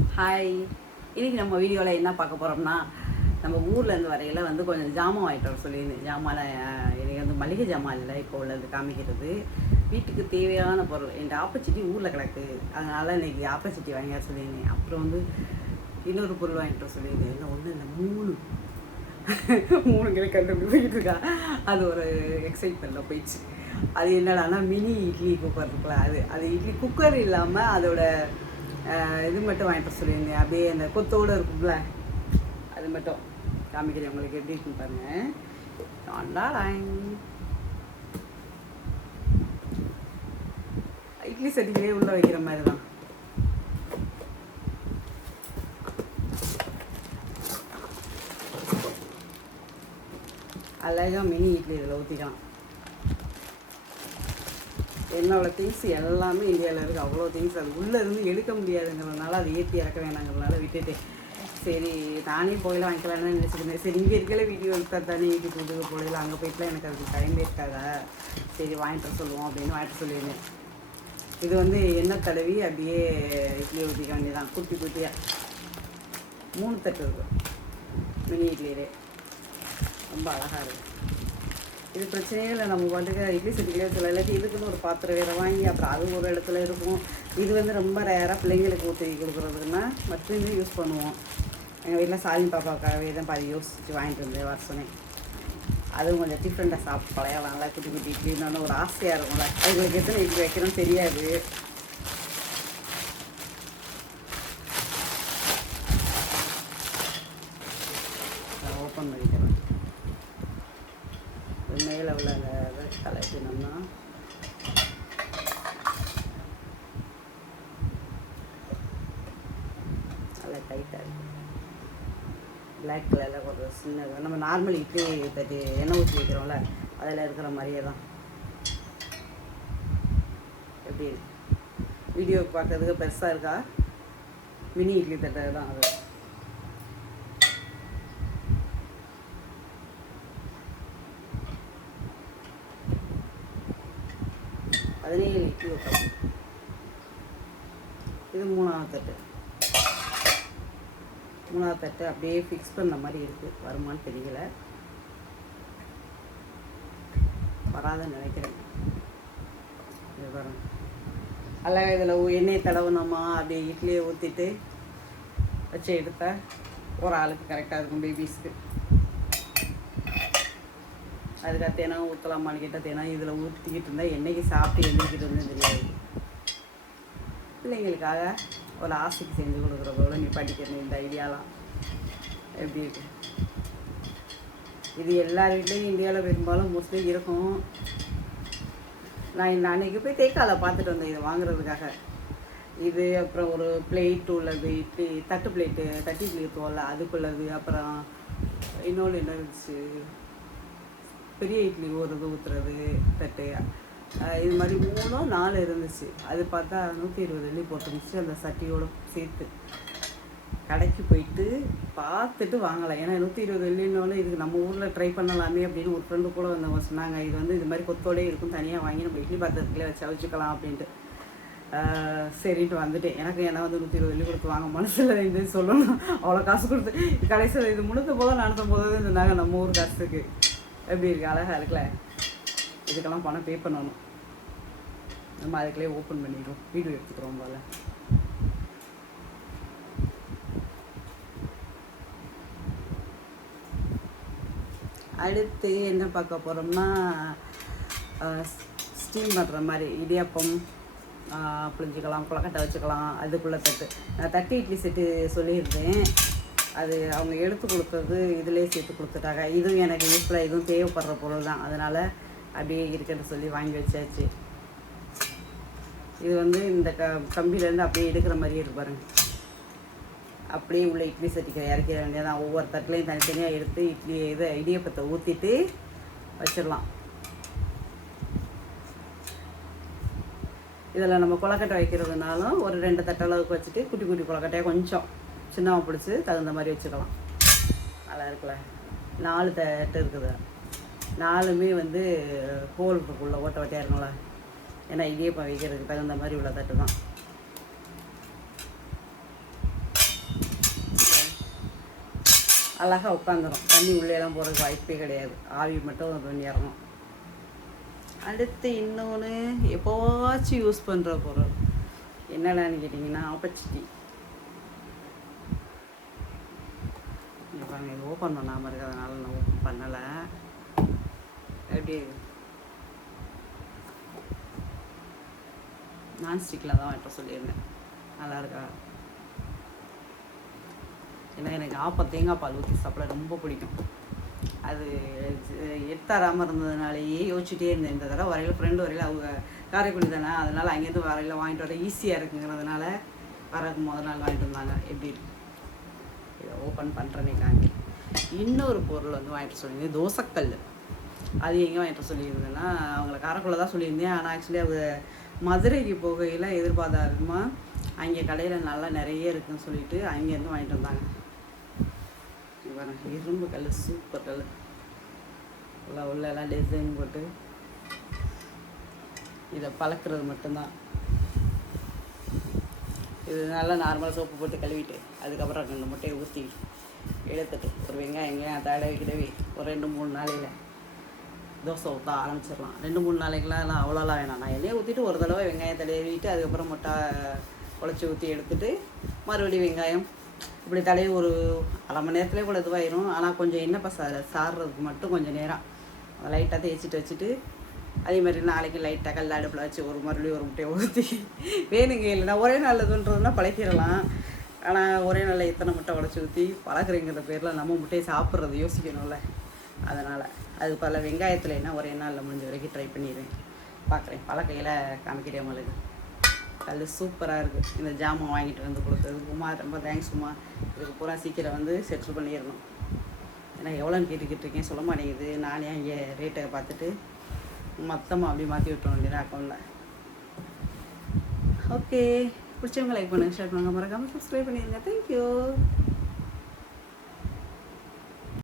Hi இன்றைக்கி நம்ம வீடியோவில் என்ன பார்க்க போகிறோம்னா நம்ம ஊர்லேருந்து வரையில வந்து கொஞ்சம் ஜாமான் வாங்கிட்டு வர சொல்லியிருந்தேன் ஜாமான் எனக்கு வந்து மளிகை ஜாமான் இல்லை இப்போ உள்ளது காமிக்கிறது. வீட்டுக்கு தேவையான பொருள் என் ஆப்பர்ச்சுனிட்டி ஊரில் கிடக்கு. அதனால் இன்னைக்கு ஆப்பர்ச்சுனிட்டி வாங்கி வர சொல்லியிருந்தேன். அப்புறம் வந்து இன்னொரு பொருள் வாங்கிட்டு வர சொல்லியிருந்தேன். என்ன ஒன்று இந்த மூணு. மூணு கிலோ கண்டுபிடிச்சிருக்கா இருக்கா. அது ஒரு எக்ஸைட்மெண்ட்டில் போயிடுச்சு. அது என்னடான்னா மினி இட்லி குக்கர் இருக்குல்ல அது. அது இட்லி குக்கர் இல்லாமல் அதோட இது மட்டும் வாங்கிட்டு சொல்லியிருந்தேன். அப்படியே அந்த கொத்தோடு இருக்கும்ல அது மட்டும் காமிக்கிறேன் உங்களுக்கு. எப்படி இருக்குன்னு பாருங்கள் நல்லா இட்லி சட்டிக்கிலே உள்ள வைக்கிற மாதிரி தான் அழகாக மினி இட்லி இதில் ஊற்றிக்கலாம் என்னோட திங்ஸ் எல்லாமே இந்தியாவில் இருக்குது அவ்வளோ திங்ஸ் அது உள்ளே இருந்து எடுக்க முடியாதுங்கிறதுனால அதை ஏற்றி இறக்க வேணாங்கிறதுனால விட்டுட்டேன். சரி நானே போயில வாங்கிக்கலாம்னு நினச்சிருந்தேன் சரி இங்கே இருக்கல வீடியோ எடுத்தால் தானே வீட்டுக்கு கொடுக்க போயில அங்கே போயிட்டுலாம் எனக்கு அதுக்கு டைம் இருக்காதா? சரி வாங்கிட்டு வர சொல்லுவோம் அப்படின்னு வாங்கிட்டு சொல்லியிருந்தேன். இது வந்து எண்ணெய் தடவி அப்படியே இட்லி ஊற்றிக்க வேண்டியதான் குட்டி குட்டியாக மூணு தட்டு இருக்கும். மினி இட்லியிலே. ரொம்ப அழகாக இருக்குது இது பிரச்சனையே இல்லை. நம்ம பாட்டுக்கு இட்லி சட்டிகளே வச்சுல இல்லாட்டி இதுக்குன்னு ஒரு பாத்திரம் வேறு வாங்கி அப்புறம் அது ஒரு இடத்துல இருக்கும். இது வந்து ரொம்ப ரேராக பிள்ளைங்களுக்கு ஊற்றி கொடுக்குறதுக்குன்னா இது யூஸ் பண்ணுவோம். எங்கள் வீட்டில் சாலின் பாப்பாவுக்காகவே தான் பாதி யோசிச்சு வாங்கிட்டு வந்தேன் வர சொன்னேன் அதுவும் கொஞ்சம் டிஃப்ரெண்ட்டாக சாப்பிட்டு பழையலாம்ல குட்டி குட்டி இட்லி இருந்தாலும் ஒரு ஆசையாக இருக்கும்ல. அதுங்களுக்கு எத்தனை இட்லி வைக்கணும்னு தெரியாது. ஓப்பன் பண்ணிக்கிறேன். மேலே உள்ள அதை இதை கலட்டினோம்னா நல்லா டைட்டாக இருக்கு. பிளாக் கலரில் ஒரு சின்ன நம்ம நார்மல் இட்லி தட்டி எண்ணெய் ஊற்றி வைக்கிறோம்ல அதில் இருக்கிற மாதிரியே தான். எப்படி வீடியோ பார்க்கறதுக்கு பெருசாக இருக்கா? மினி இட்லி தட்டை தான் அது. பதினேழு இட்லி ஊற்றலாம் இது மூணாவது தட்டு. மூணாவது தட்டு அப்படியே ஃபிக்ஸ் பண்ண மாதிரி இருக்குது வருமானு தெரியல. வராதுன்னு நினைக்கிறேன். இது வரும் அழகாக இதில் எண்ணெய் தடவுனோமா? அப்படியே இட்லியை ஊற்றிட்டு வச்சு எடுத்தால் ஒரு ஆளுக்கு கரெக்டாக இருக்கும் பேபிஸ்க்கு அதுக்காக தேனா ஊற்றலாமான்னு கேட்டால் தேனா இதில் ஊற்றிக்கிட்டு இருந்தால் என்னைக்கு சாப்பிட்டு எழுந்திக்கிட்டு தெரியாது. பிள்ளைங்களுக்காக ஒரு ஆசைக்கு செஞ்சு கொடுக்குற போல நீ படிக்கணும் இந்த ஐடியாலாம். எப்படி இருக்கு? இது எல்லார் வீட்லேயும் இந்தியாவில் பெரும்பாலும் மோஸ்ட்லி இருக்கும். நான் இந்த அன்னைக்கு போய் தேக்கால பார்த்துட்டு வந்தேன் இதை வாங்குறதுக்காக. இது அப்புறம் ஒரு பிளேட் உள்ளது இட்லி தட்டு பிளேட்டு தட்டி பிளேட் தோல்ல அதுக்குள்ளது அப்புறம் இன்னொன்று என்ன இருந்துச்சு? பெரிய இட்லி ஊறுறது ஊற்றுறது தட்டு இது மாதிரி மூணும் நாலு இருந்துச்சு. அது பார்த்தா நூற்றி இருபது வெள்ளி போட்டுருந்துச்சு. அந்த சட்டியோட சேர்த்து கடைக்கு போயிட்டு பார்த்துட்டு வாங்கலாம். ஏன்னா நூற்றி இருபது வெள்ளினோட இதுக்கு நம்ம ஊரில் ட்ரை பண்ணலாமே அப்படின்னு ஒரு ஃப்ரெண்டு கூட வந்தவங்க சொன்னாங்க. இது வந்து இது மாதிரி கொத்தோடே இருக்கும். தனியாக வாங்கி நம்ம இட்லி பாத்திரத்துக்குள்ளே வச்சு அவிச்சுக்கலாம் அப்படின்ட்டு. சரின்ட்டு வந்துட்டேன். எனக்கு ஏன்னா வந்து நூற்றி இருபது வெள்ளி கொடுத்து வாங்க மனசில் இருந்து சொல்லணும். அவ்வளோ காசு கொடுத்து கடைசியில் இது முழுத்த போதும் நடத்தும் போது சொன்னாங்க. நம்ம ஊர் காசுக்கு. எப்படி இருக்கு? அழகாக இருக்குல்ல? இதுக்கெல்லாம் பணம் பே பண்ணணும். நம்ம அதுக்குள்ளே ஓப்பன் பண்ணிடுவோம் வீடியோ எடுத்துக்கிறோம் போல. அடுத்து என்ன பார்க்க போகிறோம்னா ஸ்டீம் பண்ணுற மாதிரி இடியாப்பம் புளிஞ்சிக்கலாம் கொலக்கட்டை வச்சுக்கலாம் அதுக்குள்ளே தட்டு. நான் தட்டு இட்லி செட்டு சொல்லியிருந்தேன். அது அவங்க எடுத்து கொடுத்தது இதிலே சேர்த்து கொடுத்துட்டாங்க. இதுவும் எனக்கு யூஸ்ஃபுல்லாக இதுவும் தேவைப்படுற பொருள் தான். அதனால் அப்படியே இருக்குன்னு சொல்லி வாங்கி வச்சாச்சு. இது வந்து இந்த க கம்பியிலேருந்து அப்படியே எடுக்கிற மாதிரியே இருப்பாருங்க அப்படியே உள்ள இட்லி சட்டிக்கிற இறக்கிற வேண்டியதான் ஒவ்வொரு தட்டுலையும் தனித்தனியாக எடுத்து இட்லி இதை இடியப்பத்தை ஊற்றிட்டு வச்சிடலாம். இதில் நம்ம கொலக்கட்டை வைக்கிறதுனாலும் ஒரு ரெண்டு தட்டளவுக்கு வச்சுட்டு குட்டி குட்டி கொலக்கட்டையாக கொஞ்சம் சின்னவன் பிடிச்சி தகுந்த மாதிரி வச்சுக்கலாம். நல்லா இருக்குல்ல? நாலு தட்டு இருக்குது. நாலுமே வந்து ஹோல் இருக்குள்ள ஓட்ட ஓட்டையாக இருக்கும்ல? ஏன்னா இடியப்பம் வைக்கிறதுக்கு தகுந்த மாதிரி உள்ள தட்டு தான். அழகாக உட்காந்துரும். தண்ணி உள்ளேலாம் போகிறதுக்கு வாய்ப்பே கிடையாது. ஆவி மட்டும் தண்ணி இறங்கும். அடுத்து இன்னொன்று எப்போவாச்சும் யூஸ் பண்ணுற பொருள். என்னடான்னு கேட்டிங்கன்னா ஆப்பர்ச்சுனிட்டி பாருங்க இது ஓப்பன் பண்ணாமல் இருக்கிறதுனால நான் ஓப்பன் பண்ணலை. எப்படி? நான்ஸ்டிக்கில் தான் வாங்கிட்டு சொல்லியிருந்தேன். நல்லா இருக்கா? ஏன்னா எனக்கு ஆப்ப தேங்காய் பால் ஊற்றி சாப்பிட ரொம்ப பிடிக்கும். அது எடுத்தாராமல் இருந்ததுனாலேயே யோசிச்சுட்டே இருந்தேன். இந்த தடவை வரையில் ஃப்ரெண்டு வரையில் அவங்க காரைக்குடி தானே அதனால் அங்கேருந்து வரையில் வாங்கிட்டு வர ஈஸியாக இருக்குங்கிறதுனால வரக்கு முதல் நாள் வாங்கிட்டு வந்தாங்க. எப்படி? இருக்கு இதை ஓப்பன் பண்ணுறேனே காமி இன்னொரு பொருள் வந்து வாங்கிட்டு சொல்லியிருந்தேன். தோசைக்கல் அது எங்கே வாங்கிட்டு சொல்லியிருந்தேன்னா அவங்கள காரக்குள்ள தான் சொல்லியிருந்தேன். ஆனால் ஆக்சுவலி அவங்க மதுரைக்கு போகையில் எதிர்பார்த்தாருமா அங்கே கடையில் நல்லா நிறைய இருக்குன்னு சொல்லிட்டு அங்கேருந்து வாங்கிட்டு வந்தாங்க. இரும்பு கல் சூப்பர் கல் உள்ள உள்ளெல்லாம் டிசைன் போட்டு இதை பழக்கிறது மட்டும்தான். இது நல்லா நார்மலாக சோப்பு போட்டு கழுவிட்டு. அதுக்கப்புறம் ரெண்டு முட்டையை ஊற்றி எடுத்துட்டு ஒரு வெங்காயம் எங்கேயும் தடவி கிடவி ஒரு ரெண்டு மூணு நாளையில் தோசை ஊற்ற ஆரம்பிச்சிடலாம். ரெண்டு மூணு நாளைக்கெலாம் அவ்வளோலாம் வேணாம். நான் எண்ணெயை ஊற்றிட்டு ஒரு தடவை வெங்காயம் தடவிட்டு அதுக்கப்புறம் முட்டை குழச்சி ஊற்றி எடுத்துட்டு மறுபடியும் வெங்காயம் இப்படி தடவி ஒரு அரை மணி நேரத்துலேயே கூட இதுவாயிரும். ஆனால் கொஞ்சம் எண்ணெய் பச சாடுறதுக்கு மட்டும் கொஞ்சம் நேரம். அதை லைட்டாக தேய்ச்சிட்டு வச்சுட்டு அதே மாதிரி நாளைக்கு லைட்டாக கல் அடுப்பில் வச்சு ஒரு மறுபடியும் ஒரு முட்டையை ஊற்றி வேணுங்க இல்லைன்னா ஒரே நாள் இதுன்றதுனா பழக்கிடலாம். ஆனால் ஒரே நாளில் எத்தனை முட்டை உடச்சி ஊற்றி பழக்கிறேங்கிற பேரில் நம்ம முட்டையை சாப்பிட்றது யோசிக்கணும்ல. அதனால் அது பல வெங்காயத்தில் என்ன ஒரே நாளில் முடிஞ்ச வரைக்கும் ட்ரை பண்ணிடுவேன் பார்க்குறேன் பழக்கையில் காமிக்கிறேன் உங்களுக்கு. கல் சூப்பராக இருக்குது இந்த ஜாமான் வாங்கிட்டு வந்து கொடுத்தது உமா ரொம்ப தேங்க்ஸ் உமா. இதுக்கு பூரா சீக்கிரம் வந்து செட்டில் பண்ணிடணும். ஏன்னா எவ்வளோன்னு கேட்டுக்கிட்டு இருக்கேன் சொல்ல மாட்டேங்குது. நானே இங்கே ரேட்டை பார்த்துட்டு மொத்தமாக அப்படி மாற்றி விட்டோம் வேண்டியது அக்கௌண்ட்டில் ஓகே பிடிச்சவங்க லைக் பண்ணுங்கள் ஷேர் பண்ணுங்கள் மறக்காமல் சப்ஸ்கிரைப் பண்ணிடுங்க. தேங்க்யூ